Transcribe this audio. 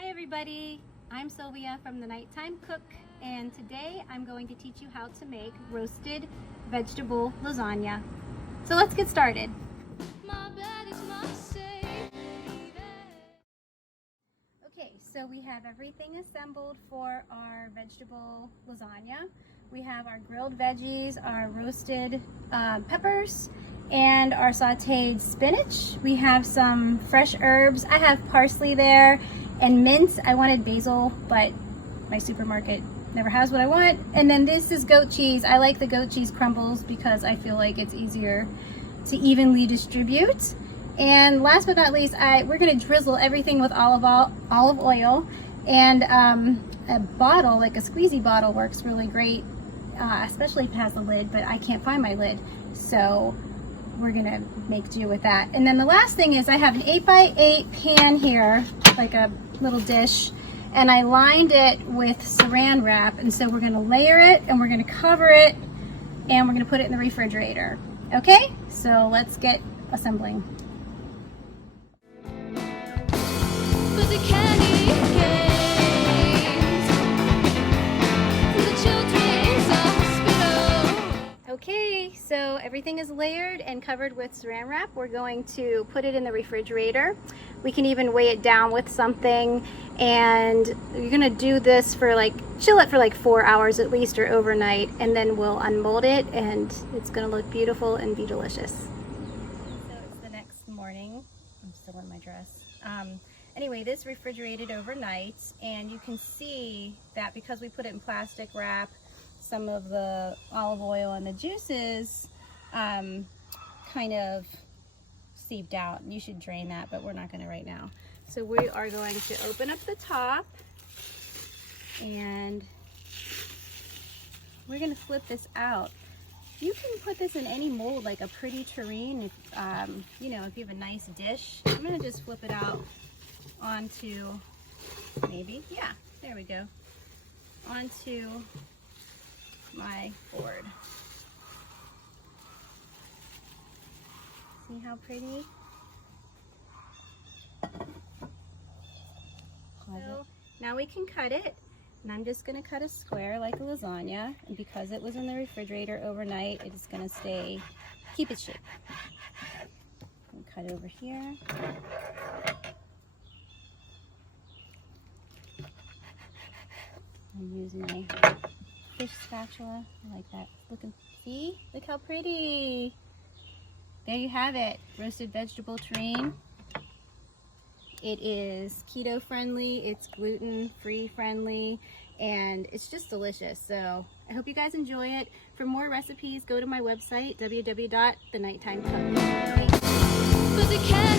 Everybody, I'm Sylvia from The Nighttime Cook, and today I'm going to teach you how to make roasted vegetable lasagna. So let's get started. Okay, so we have everything assembled for our vegetable lasagna. We have our grilled veggies, our roasted peppers, and our sauteed spinach. We have some fresh herbs. I have parsley there and mint. I wanted basil, but my supermarket never has what I want. And then this is goat cheese. I like the goat cheese crumbles because I feel like it's easier to evenly distribute. And last but not least, we're gonna drizzle everything with olive oil. And a bottle, like a squeezy bottle, works really great, especially if it has a lid, but I can't find my lid. So we're gonna make do with that. And then the last thing is I have an 8x8 pan here, like a little dish, and I lined it with saran wrap. And so we're gonna layer it and we're gonna cover it and we're gonna put it in the refrigerator. Okay, so let's get assembling. Okay, so everything is layered and covered with saran wrap. We're going to put it in the refrigerator. We can even weigh it down with something, and you're gonna do this for chill it for 4 hours at least, or overnight, and then we'll unmold it and it's gonna look beautiful and be delicious. So it's the next morning. I'm still in my dress. Anyway, this refrigerated overnight, and you can see that because we put it in plastic wrap, some of the olive oil and the juices kind of seeped out. You should drain that, but we're not going to right now. So we are going to open up the top, and we're going to flip this out. You can put this in any mold, like a pretty tureen, if you know, if you have a nice dish. I'm going to just flip it out onto, maybe, yeah, there we go, onto my board. See how pretty? So now we can cut it, and I'm just going to cut a square like a lasagna, and because it was in the refrigerator overnight, it's going to keep its shape. Cut over here. I'll use my fish spatula. I like that. See? Look how pretty. There you have it. Roasted vegetable terrine. It is keto friendly, it's gluten-free friendly, and it's just delicious. So I hope you guys enjoy it. For more recipes, go to my website, www.thenighttimecook.com.